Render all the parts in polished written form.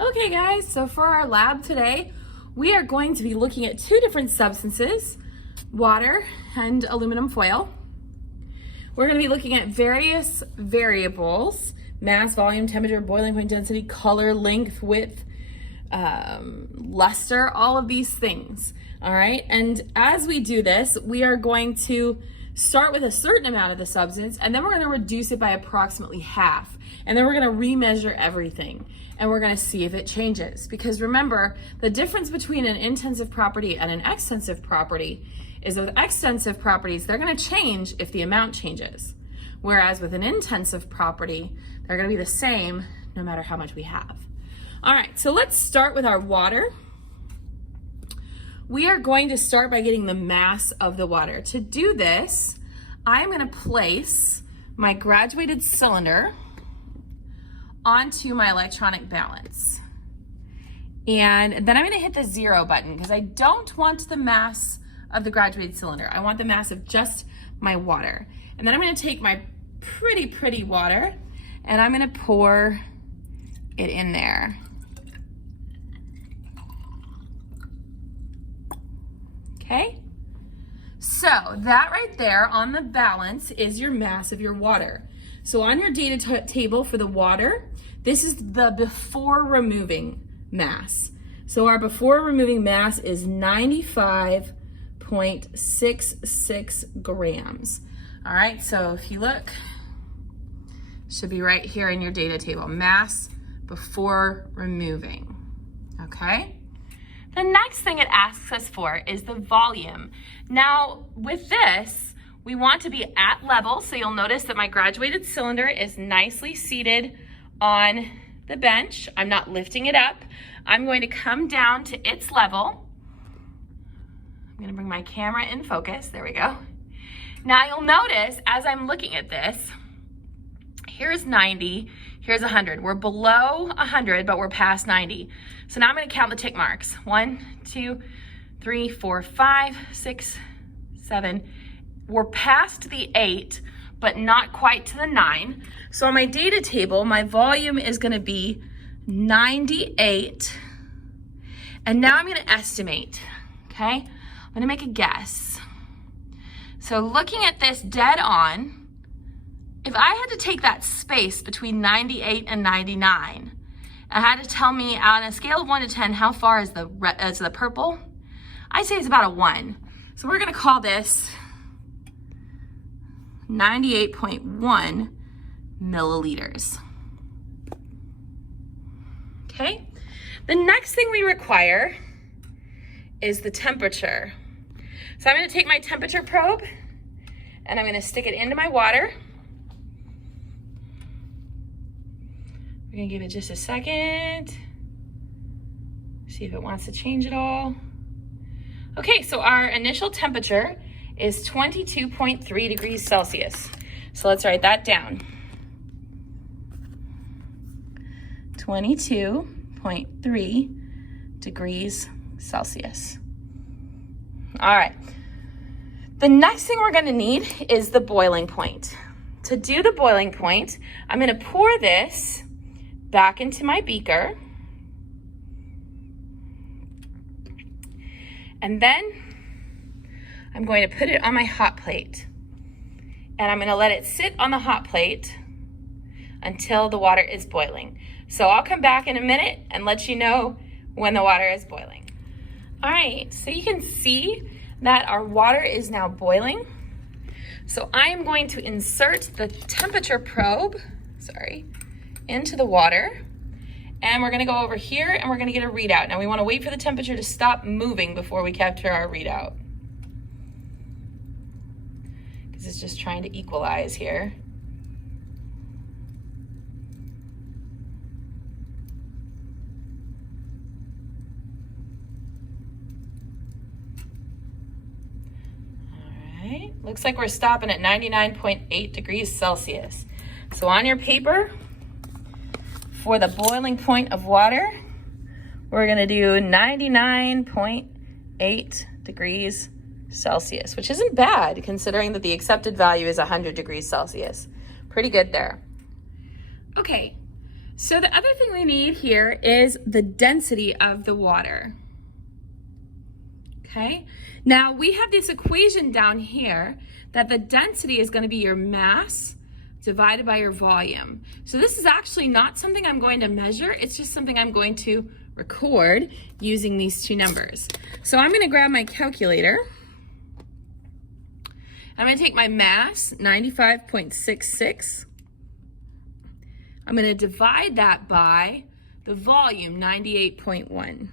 Okay guys, so for our lab today, we are going to be looking at two different substances, water and aluminum foil. We're going to be looking at various variables, mass, volume, temperature, boiling point, density, color, length, width, luster, all of these things. All right, and as we do this, we are going to start with a certain amount of the substance, and then we're going to reduce it by approximately half. And then we're going to remeasure everything, and we're going to see if it changes. Because remember, the difference between an intensive property and an extensive property is with extensive properties, they're going to change if the amount changes. Whereas with an intensive property, they're going to be the same no matter how much we have. All right, so let's start with our water. We are going to start by getting the mass of the water. To do this, I'm going to place my graduated cylinder onto my electronic balance. And then I'm going to hit the 0 button because I don't want the mass of the graduated cylinder. I want the mass of just my water. And then I'm going to take my pretty water and I'm going to pour it in there. Okay? So that right there on the balance is your mass of your water. So on your data table for the water, this is the before removing mass. So our before removing mass is 95.66 grams. All right, so if you look, it should be right here in your data table, mass before removing, okay? The next thing it asks us for is the volume. Now with this, we want to be at level, so you'll notice that my graduated cylinder is nicely seated on the bench. I'm not lifting it up. I'm going to come down to its level. I'm going to bring my camera in focus. There we go. Now you'll notice as I'm looking at this, here's 90, here's 100. We're below 100, but we're past 90. So now I'm going to count the tick marks. 1, 2, 3, 4, 5, 6, 7. We're past the 8, but not quite to the 9. So on my data table, my volume is going to be 98. And now I'm going to estimate, okay? I'm going to make a guess. So looking at this dead on, if I had to take that space between 98 and 99, I had to tell me on a scale of 1 to 10, how far is the purple? I'd say it's about a 1. So we're going to call this 98.1 milliliters. Okay, the next thing we require is the temperature. So I'm going to take my temperature probe and I'm going to stick it into my water. We're going to give it just a second, see if it wants to change at all. Okay, so our initial temperature is 22.3 degrees Celsius. So let's write that down. 22.3 degrees Celsius. All right. The next thing we're going to need is the boiling point. To do the boiling point, I'm going to pour this back into my beaker. And then I'm going to put it on my hot plate. And I'm going to let it sit on the hot plate until the water is boiling. So I'll come back in a minute and let you know when the water is boiling. All right, so you can see that our water is now boiling. So I am going to insert the temperature probe, into the water. And we're going to go over here and we're going to get a readout. Now we want to wait for the temperature to stop moving before we capture our readout, because it's just trying to equalize here. All right, looks like we're stopping at 99.8 degrees Celsius. So on your paper, for the boiling point of water, we're going to do 99.8 degrees Celsius, which isn't bad considering that the accepted value is 100 degrees Celsius. Pretty good there. Okay, So the other thing we need here is the density of the water. Okay, now we have this equation down here that the density is going to be your mass divided by your volume. So this is actually not something I'm going to measure, it's just something I'm going to record using these two numbers. So I'm going to grab my calculator. I'm going to take my mass, 95.66. I'm going to divide that by the volume, 98.1.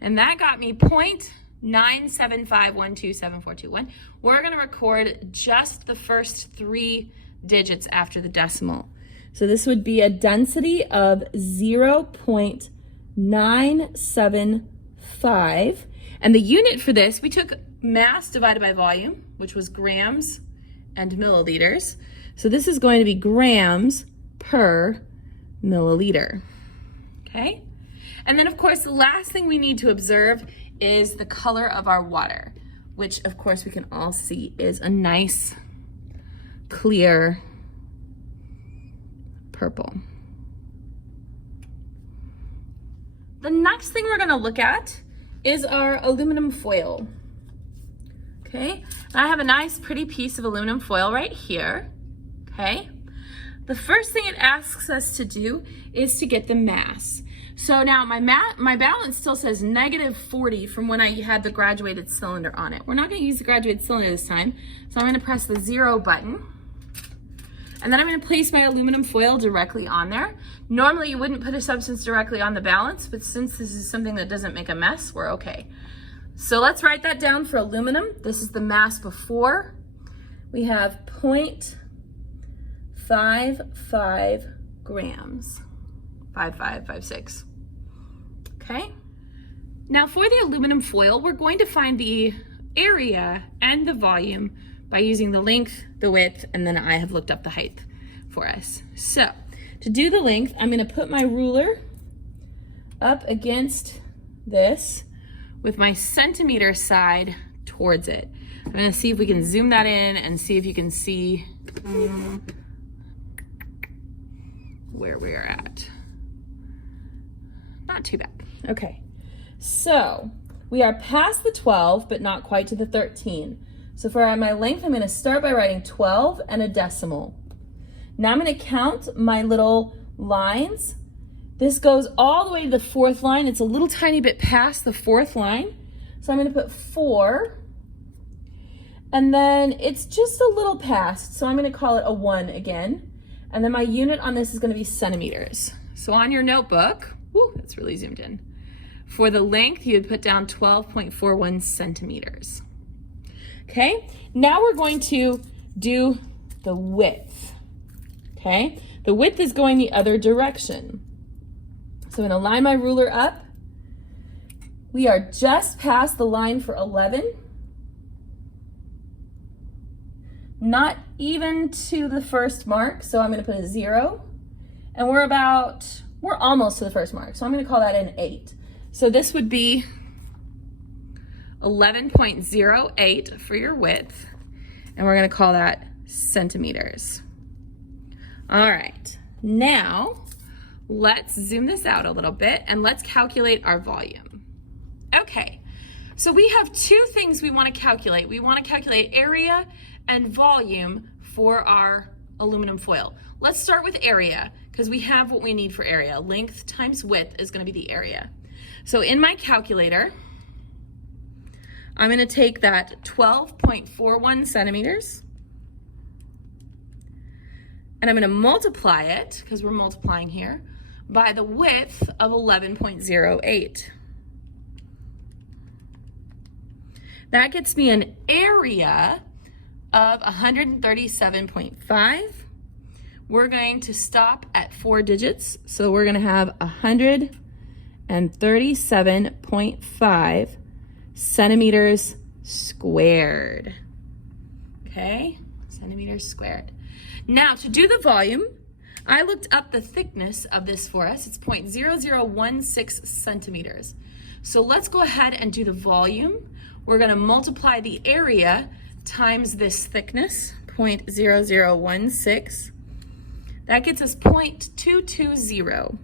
And that got me 0.975127421. We're going to record just the first 3 digits after the decimal. So this would be a density of 0.975. And the unit for this, we took mass divided by volume, which was grams and milliliters. So this is going to be grams per milliliter. Okay? And then, of course, the last thing we need to observe is the color of our water, which, of course, we can all see is a nice, clear purple. The next thing we're going to look at is our aluminum foil. Okay, I have a nice, pretty piece of aluminum foil right here. Okay, the first thing it asks us to do is to get the mass. So now my balance still says -40 from when I had the graduated cylinder on it. We're not going to use the graduated cylinder this time, so I'm going to press the 0 button. And then I'm going to place my aluminum foil directly on there. Normally you wouldn't put a substance directly on the balance, but since this is something that doesn't make a mess, we're okay. So let's write that down for aluminum. This is the mass before. We have 0.55 grams. 5556. Okay. Now for the aluminum foil, we're going to find the area and the volume by using the length, the width, and then I have looked up the height for us. So to do the length, I'm going to put my ruler up against this with my centimeter side towards it. I'm going to see if we can zoom that in and see if you can see where we're at. Not too bad. Okay, so we are past the 12, but not quite to the 13. So for my length, I'm going to start by writing 12 and a decimal. Now I'm going to count my little lines. This goes all the way to the 4th line. It's a little tiny bit past the 4th line. So I'm going to put 4. And then it's just a little past, so I'm going to call it a 1 again. And then my unit on this is going to be centimeters. So on your notebook, whoo, that's really zoomed in. For the length, you would put down 12.41 centimeters. Okay, now we're going to do the width. Okay, the width is going the other direction. So I'm going to line my ruler up. We are just past the line for 11. Not even to the first mark, so I'm going to put a 0. And we're almost to the first mark, so I'm going to call that an 8. So this would be 11.08 for your width, and we're going to call that centimeters. All right, now let's zoom this out a little bit and let's calculate our volume. Okay, so we have 2 things we want to calculate. We want to calculate area and volume for our aluminum foil. Let's start with area because we have what we need for area. Length times width is going to be the area. So in my calculator, I'm going to take that 12.41 centimeters and I'm going to multiply it, because we're multiplying here, by the width of 11.08. That gets me an area of 137.5. We're going to stop at 4 digits, so we're going to have 137.5 centimeters squared. Okay, centimeters squared. Now to do the volume, I looked up the thickness of this for us. It's 0.0016 centimeters. So let's go ahead and do the volume. We're going to multiply the area times this thickness, 0.0016. That gets us 0.220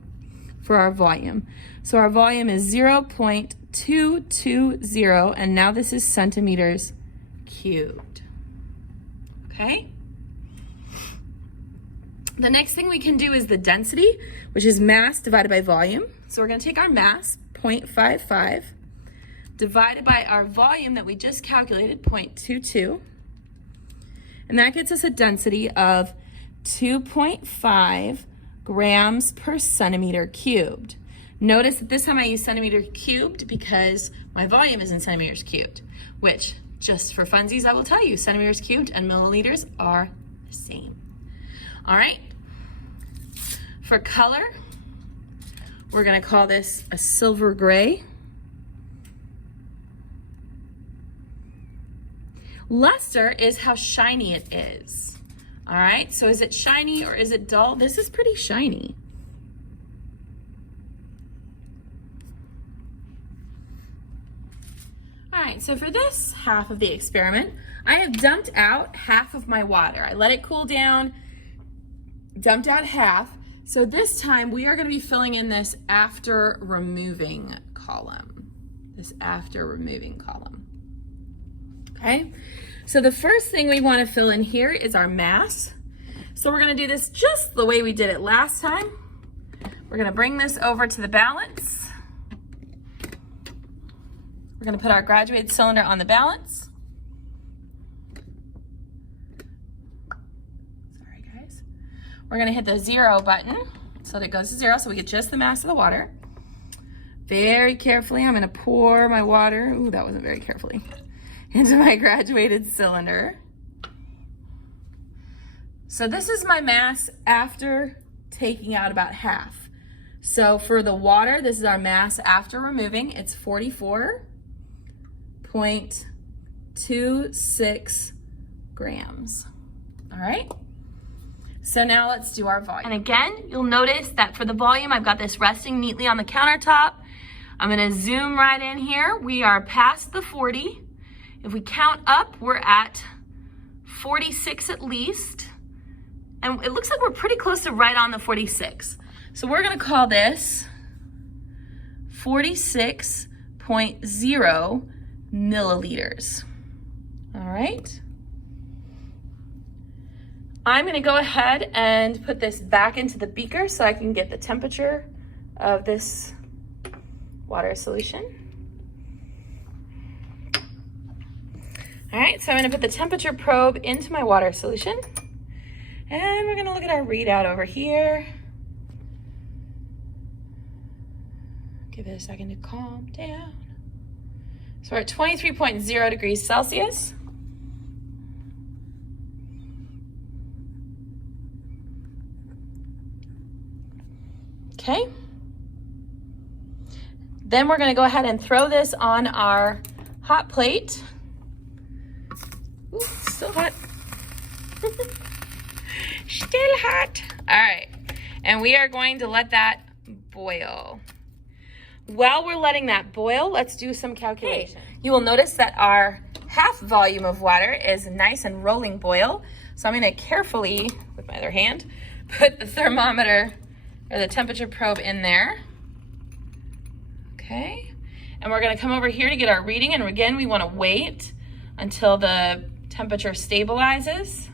for our volume. So our volume is 0.220, and now this is centimeters cubed. Okay? The next thing we can do is the density, which is mass divided by volume. So we're going to take our mass, 0.55, divided by our volume that we just calculated, 0.22, and that gets us a density of 2.5 grams per centimeter cubed. Notice that this time I use centimeter cubed because my volume is in centimeters cubed, which, just for funsies, I will tell you, centimeters cubed and milliliters are the same. All right, for color, we're gonna call this a silver gray. Luster is how shiny it is. All right, so is it shiny or is it dull? This is pretty shiny. All right, so for this half of the experiment, I have dumped out half of my water. I let it cool down, dumped out half. So this time we are going to be filling in this after removing column. Okay, so the first thing we want to fill in here is our mass. So we're going to do this just the way we did it last time. We're going to bring this over to the balance. We're going to put our graduated cylinder on the balance. Sorry guys. We're going to hit the 0 button so that it goes to 0 so we get just the mass of the water. Very carefully, I'm going to pour my water. Ooh, that wasn't very carefully. Into my graduated cylinder. So this is my mass after taking out about half. So for the water, this is our mass after removing. It's 44.26 grams. All right. So now let's do our volume. And again, you'll notice that for the volume, I've got this resting neatly on the countertop. I'm going to zoom right in here. We are past the 40. If we count up, we're at 46 at least. And it looks like we're pretty close to right on the 46. So we're going to call this 46.0 milliliters. All right. I'm going to go ahead and put this back into the beaker so I can get the temperature of this water solution. All right, so I'm going to put the temperature probe into my water solution. And we're going to look at our readout over here. Give it a second to calm down. So we're at 23.0 degrees Celsius. Okay. Then we're going to go ahead and throw this on our hot plate. Ooh, still hot. Still hot. All right. And we are going to let that boil. While we're letting that boil, let's do some calculations. You will notice that our half volume of water is nice and rolling boil. So I'm going to carefully, with my other hand, put the thermometer or the temperature probe in there. Okay. And we're going to come over here to get our reading. And again, we want to wait until the temperature stabilizes.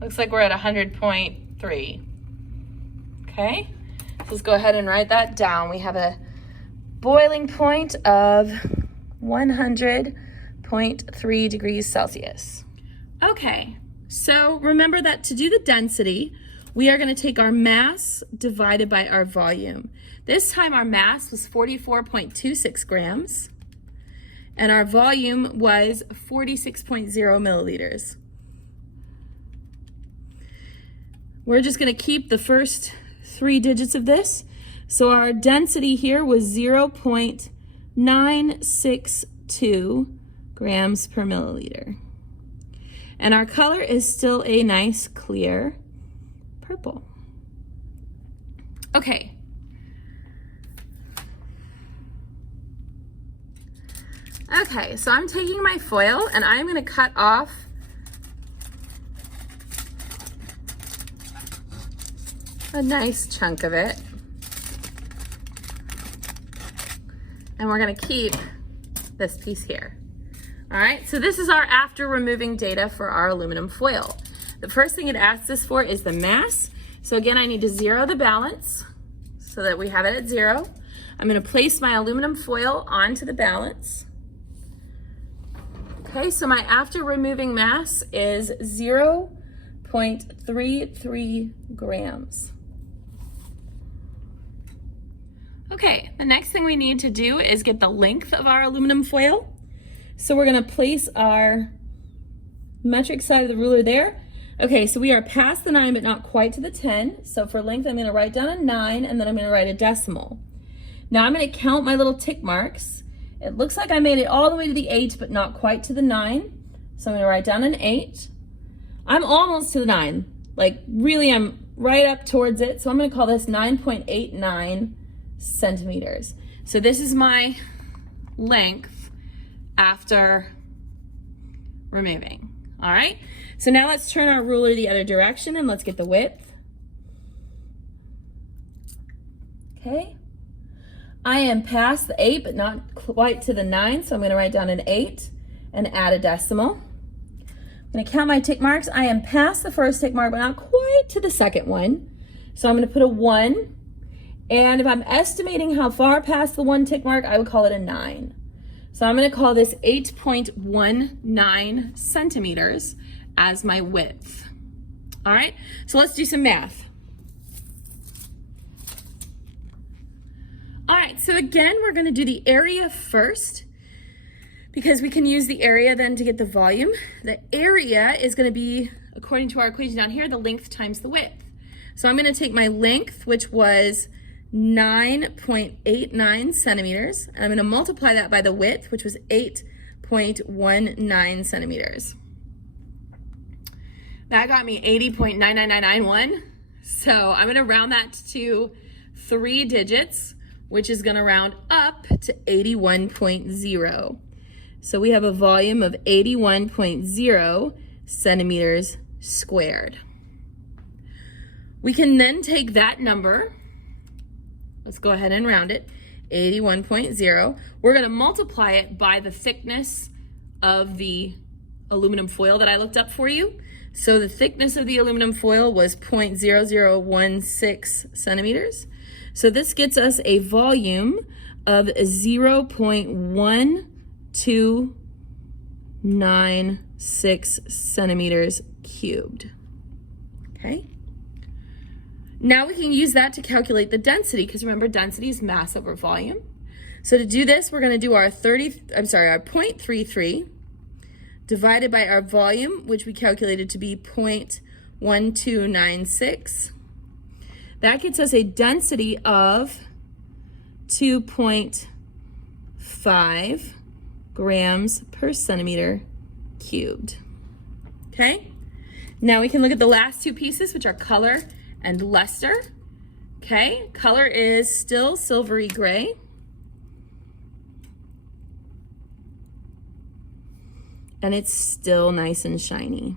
Looks like we're at 100.3. Okay, so let's go ahead and write that down. We have a boiling point of 100.3 degrees Celsius. Okay, so remember that to do the density, we are going to take our mass divided by our volume. This time our mass was 44.26 grams, and our volume was 46.0 milliliters. We're just going to keep the first 3 digits of this. So our density here was 0.962 grams per milliliter. And our color is still a nice clear purple. Okay. Okay, so I'm taking my foil and I'm gonna cut off a nice chunk of it. And we're gonna keep this piece here. All right, so this is our after removing data for our aluminum foil. The first thing it asks us for is the mass. So again, I need to zero the balance so that we have it at 0. I'm gonna place my aluminum foil onto the balance. Okay, so my after removing mass is 0.33 grams. Okay, the next thing we need to do is get the length of our aluminum foil. So we're gonna place our metric side of the ruler there. Okay, so we are past the 9, but not quite to the 10. So for length, I'm gonna write down a 9, and then I'm gonna write a decimal. Now I'm gonna count my little tick marks. It looks like I made it all the way to the 8, but not quite to the 9. So I'm gonna write down an 8. I'm almost to the 9. Like really, I'm right up towards it. So I'm gonna call this 9.89 centimeters. So this is my length after removing. All right, so now let's turn our ruler the other direction and let's get the width. Okay, I am past the 8, but not quite to the 9, so I'm gonna write down an 8 and add a decimal. I'm gonna count my tick marks. I am past the first tick mark, but not quite to the second one. So I'm gonna put a 1. And if I'm estimating how far past the 1 tick mark, I would call it a 9. So I'm gonna call this 8.19 centimeters as my width. All right, so let's do some math. All right, so again, we're gonna do the area first because we can use the area then to get the volume. The area is gonna be, according to our equation down here, the length times the width. So I'm gonna take my length, which was 9.89 centimeters, and I'm gonna multiply that by the width, which was 8.19 centimeters. That got me 80.99991. So I'm gonna round that to 3 digits, which is gonna round up to 81.0. So we have a volume of 81.0 centimeters squared. We can then take that number, let's go ahead and round it, 81.0. We're gonna multiply it by the thickness of the aluminum foil that I looked up for you. So the thickness of the aluminum foil was 0.0016 centimeters. So this gets us a volume of 0.1296 centimeters cubed, okay? Now we can use that to calculate the density, because remember, density is mass over volume. So to do this, we're gonna do our 0.33 divided by our volume, which we calculated to be 0.1296. That gets us a density of 2.5 grams per centimeter cubed, okay? Now we can look at the last two pieces, which are color and luster. Okay, color is still silvery gray. And it's still nice and shiny.